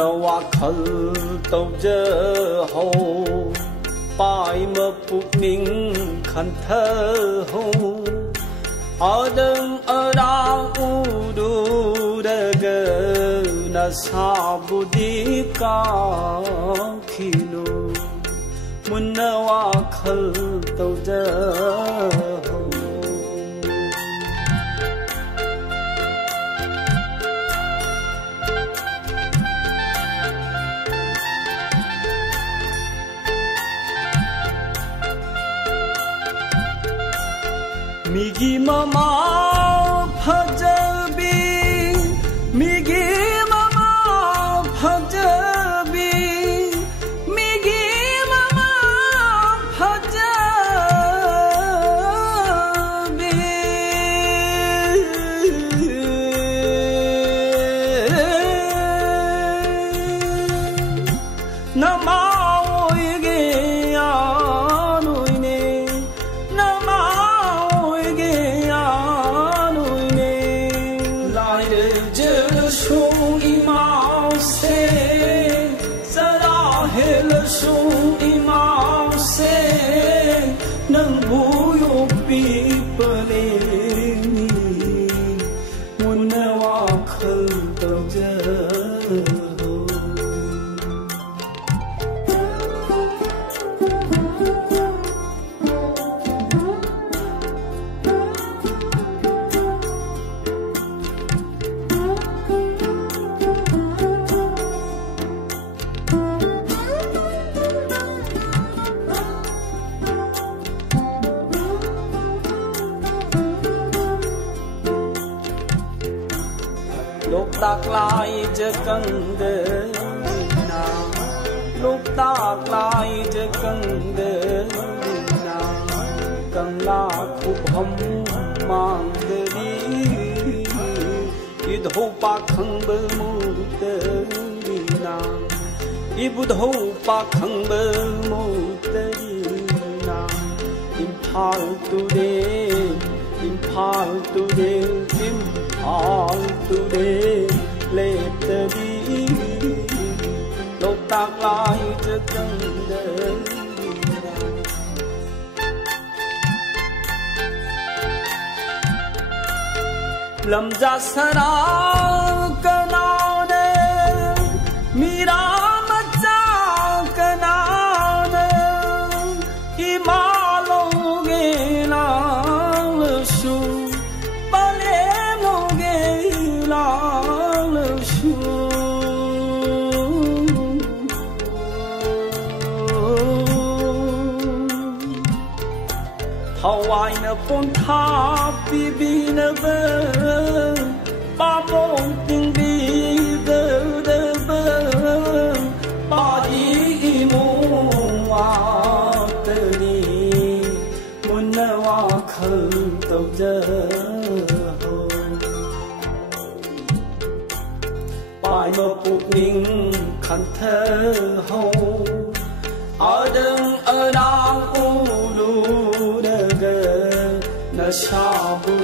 wa khal tau je ho pai ma puk ning khan thơ ho adang adang udu de ge na sa budi ka khinu munna wa khal tau je ho Migi mama bhajabi Migi mama bhajabi Migi mama bhajabi Nama nang buyo pipale ni munna wa khal tau je ho Lúc tak lai je kang de na Lúc tak lai je kang de na Kang la khub hum mang de ri Idho pa khang be mu de ri na Ibudho pa khang be mu de ri na Imphal today Imphal today Imphal today later đi Lúc tak lai je kang de lam ja sara kana de mira macha kana de imaloge la shu Hawaii na pon tha bi bi na ba ba pon ting bi de de ba ba di mo wa te ni mun na wa khal tau je ho pai ma puk ning khan the ho adang adang ulu na sha bu